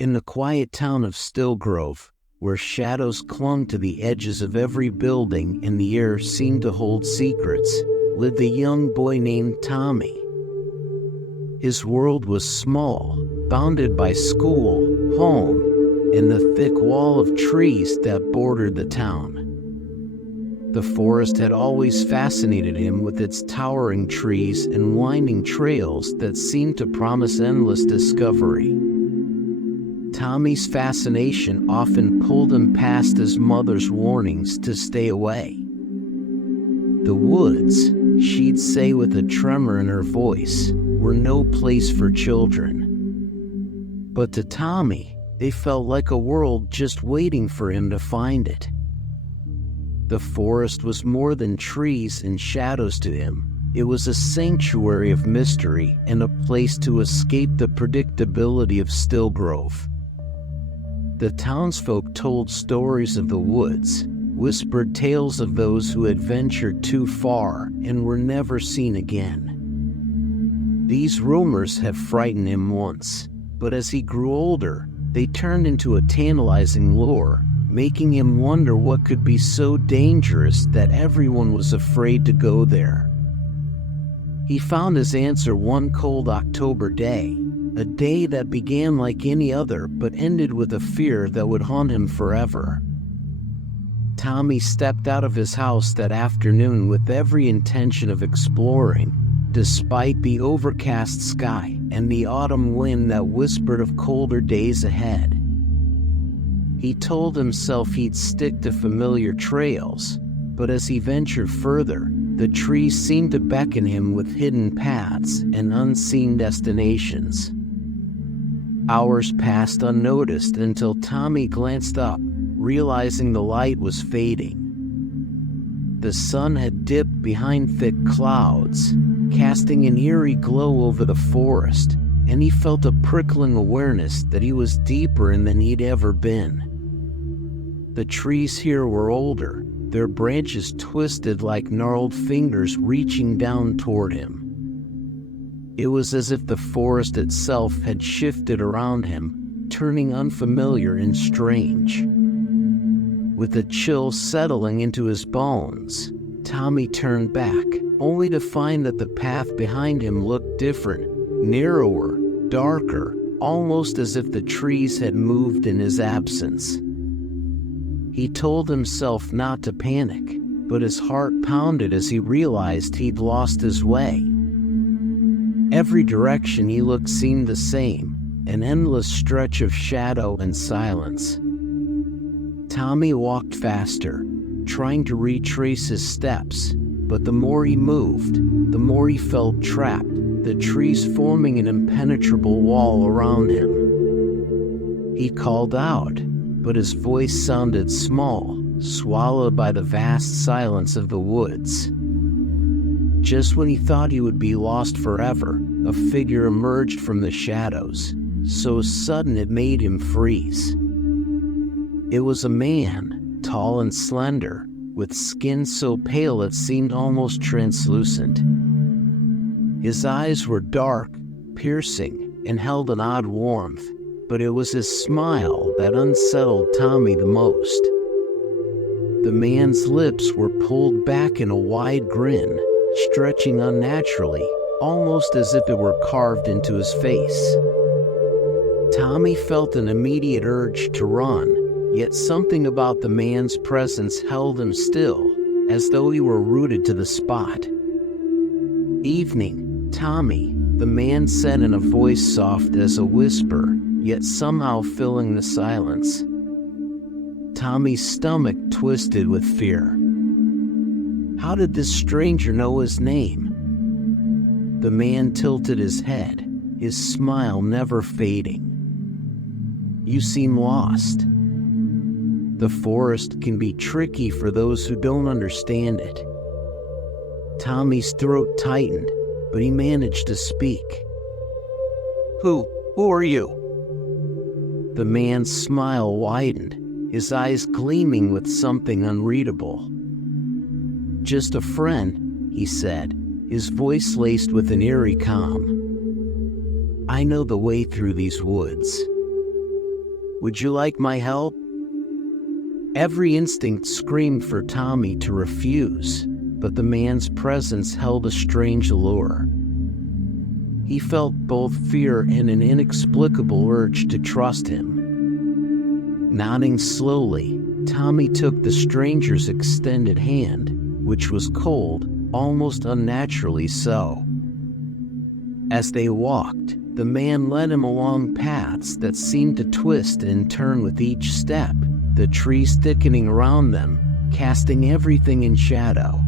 In the quiet town of Stillgrove, where shadows clung to the edges of every building and the air seemed to hold secrets, lived a young boy named Tommy. His world was small, bounded by school, home, and the thick wall of trees that bordered the town. The forest had always fascinated him with its towering trees and winding trails that seemed to promise endless discovery. Tommy's fascination often pulled him past his mother's warnings to stay away. The woods, she'd say with a tremor in her voice, were no place for children. But to Tommy, they felt like a world just waiting for him to find it. The forest was more than trees and shadows to him. It was a sanctuary of mystery and a place to escape the predictability of Stillgrove. The townsfolk told stories of the woods, whispered tales of those who had ventured too far and were never seen again. These rumors had frightened him once, but as he grew older, they turned into a tantalizing lure, making him wonder what could be so dangerous that everyone was afraid to go there. He found his answer one cold October day, a day that began like any other but ended with a fear that would haunt him forever. Tommy stepped out of his house that afternoon with every intention of exploring, despite the overcast sky and the autumn wind that whispered of colder days ahead. He told himself he'd stick to familiar trails, but as he ventured further, the trees seemed to beckon him with hidden paths and unseen destinations. Hours passed unnoticed until Tommy glanced up, realizing the light was fading. The sun had dipped behind thick clouds, casting an eerie glow over the forest, and he felt a prickling awareness that he was deeper in than he'd ever been. The trees here were older, their branches twisted like gnarled fingers reaching down toward him. It was as if the forest itself had shifted around him, turning unfamiliar and strange. With a chill settling into his bones, Tommy turned back, only to find that the path behind him looked different, narrower, darker, almost as if the trees had moved in his absence. He told himself not to panic, but his heart pounded as he realized he'd lost his way. Every direction he looked seemed the same, an endless stretch of shadow and silence. Tommy walked faster, trying to retrace his steps, but the more he moved, the more he felt trapped, the trees forming an impenetrable wall around him. He called out, but his voice sounded small, swallowed by the vast silence of the woods. Just when he thought he would be lost forever, a figure emerged from the shadows, so sudden it made him freeze. It was a man, tall and slender, with skin so pale it seemed almost translucent. His eyes were dark, piercing, and held an odd warmth, but it was his smile that unsettled Tommy the most. The man's lips were pulled back in a wide grin, stretching unnaturally, almost as if it were carved into his face. Tommy felt an immediate urge to run, yet something about the man's presence held him still, as though he were rooted to the spot. "Evening, Tommy," the man said in a voice soft as a whisper, yet somehow filling the silence. Tommy's stomach twisted with fear. How did this stranger know his name? The man tilted his head, his smile never fading. "You seem lost." The forest can be tricky for those who don't understand it. Tommy's throat tightened, but he managed to speak. Who are you?" The man's smile widened, his eyes gleaming with something unreadable. "Just a friend," he said, his voice laced with an eerie calm. "I know the way through these woods." Would you like my help?" Every instinct screamed for Tommy to refuse, but the man's presence held a strange allure. He felt both fear and an inexplicable urge to trust him. Nodding slowly, Tommy took the stranger's extended hand, which was cold, almost unnaturally so. As they walked, the man led him along paths that seemed to twist and turn with each step, the trees thickening around them, casting everything in shadow.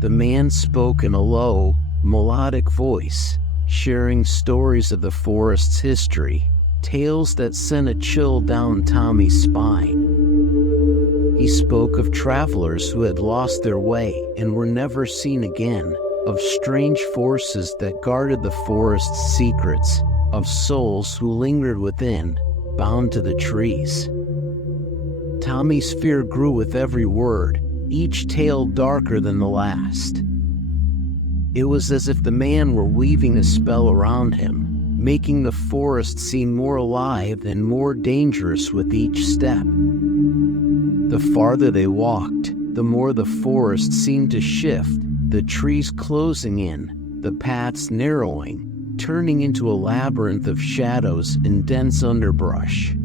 The man spoke in a low, melodic voice, sharing stories of the forest's history, tales that sent a chill down Tommy's spine. He spoke of travelers who had lost their way and were never seen again, of strange forces that guarded the forest's secrets, of souls who lingered within, bound to the trees. Tommy's fear grew with every word, each tale darker than the last. It was as if the man were weaving a spell around him, making the forest seem more alive and more dangerous with each step. The farther they walked, the more the forest seemed to shift, the trees closing in, the paths narrowing, turning into a labyrinth of shadows and dense underbrush.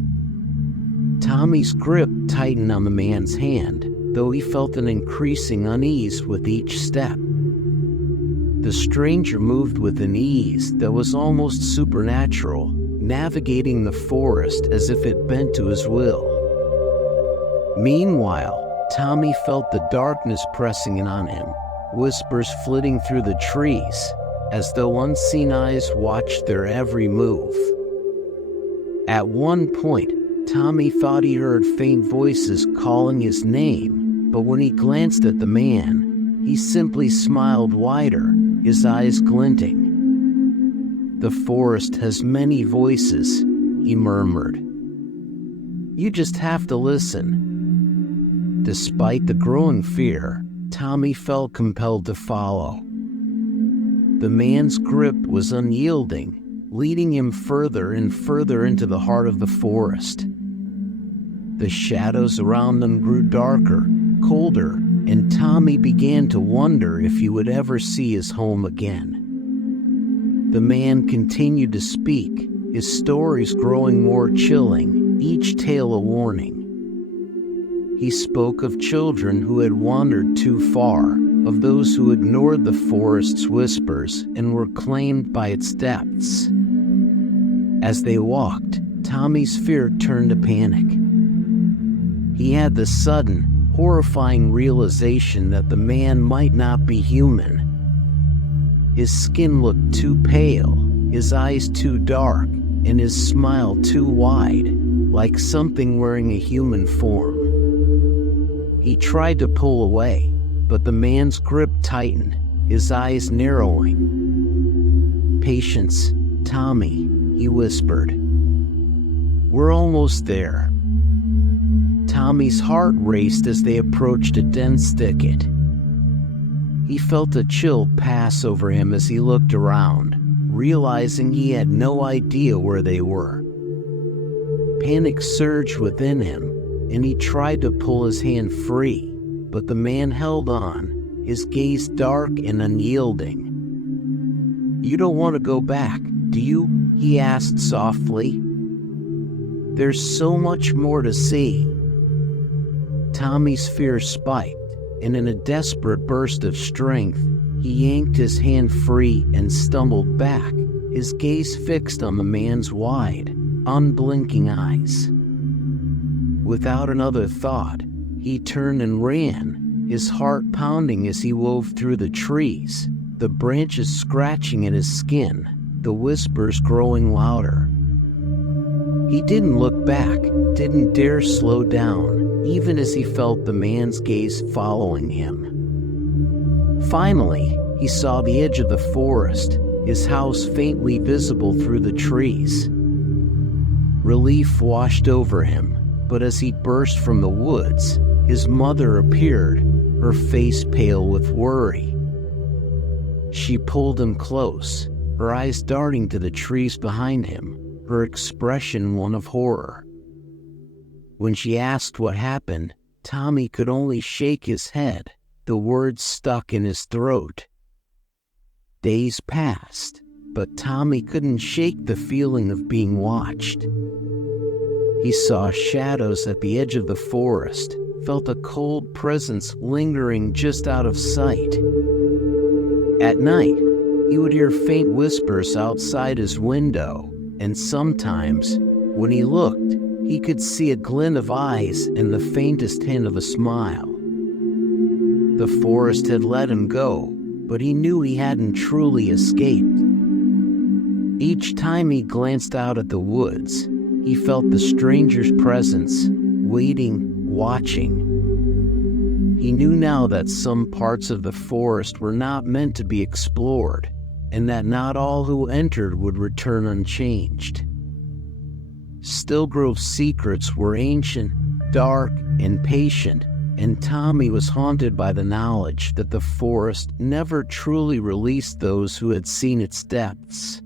Tommy's grip tightened on the man's hand, though he felt an increasing unease with each step. The stranger moved with an ease that was almost supernatural, navigating the forest as if it bent to his will. Meanwhile, Tommy felt the darkness pressing in on him, whispers flitting through the trees, as though unseen eyes watched their every move. At one point, Tommy thought he heard faint voices calling his name, but when he glanced at the man, he simply smiled wider, his eyes glinting. "The forest has many voices," he murmured. "You just have to listen." Despite the growing fear, Tommy felt compelled to follow. The man's grip was unyielding, leading him further and further into the heart of the forest. The shadows around them grew darker, colder, and Tommy began to wonder if he would ever see his home again. The man continued to speak, his stories growing more chilling, each tale a warning. He spoke of children who had wandered too far, of those who ignored the forest's whispers and were claimed by its depths. As they walked, Tommy's fear turned to panic. He had the sudden, horrifying realization that the man might not be human. His skin looked too pale, his eyes too dark, and his smile too wide, like something wearing a human form. He tried to pull away, but the man's grip tightened, his eyes narrowing. "Patience, Tommy," he whispered. "We're almost there." Tommy's heart raced as they approached a dense thicket. He felt a chill pass over him as he looked around, realizing he had no idea where they were. Panic surged within him, and he tried to pull his hand free, but the man held on, his gaze dark and unyielding. "You don't want to go back, do you?" he asked softly. "There's so much more to see." Tommy's fear spiked, and in a desperate burst of strength, he yanked his hand free and stumbled back, his gaze fixed on the man's wide, unblinking eyes. Without another thought, he turned and ran, his heart pounding as he wove through the trees, the branches scratching at his skin, the whispers growing louder. He didn't look back, didn't dare slow down, even as he felt the man's gaze following him. Finally, he saw the edge of the forest, his house faintly visible through the trees. Relief washed over him, but as he burst from the woods, his mother appeared, her face pale with worry. She pulled him close, her eyes darting to the trees behind him, her expression one of horror. When she asked what happened, Tommy could only shake his head, the words stuck in his throat. Days passed, but Tommy couldn't shake the feeling of being watched. He saw shadows at the edge of the forest, felt a cold presence lingering just out of sight. At night, he would hear faint whispers outside his window, and sometimes, when he looked, he could see a glint of eyes and the faintest hint of a smile. The forest had let him go, but he knew he hadn't truly escaped. Each time he glanced out at the woods, he felt the stranger's presence, waiting, watching. He knew now that some parts of the forest were not meant to be explored, and that not all who entered would return unchanged. Stillgrove's secrets were ancient, dark, and patient, and Tommy was haunted by the knowledge that the forest never truly released those who had seen its depths.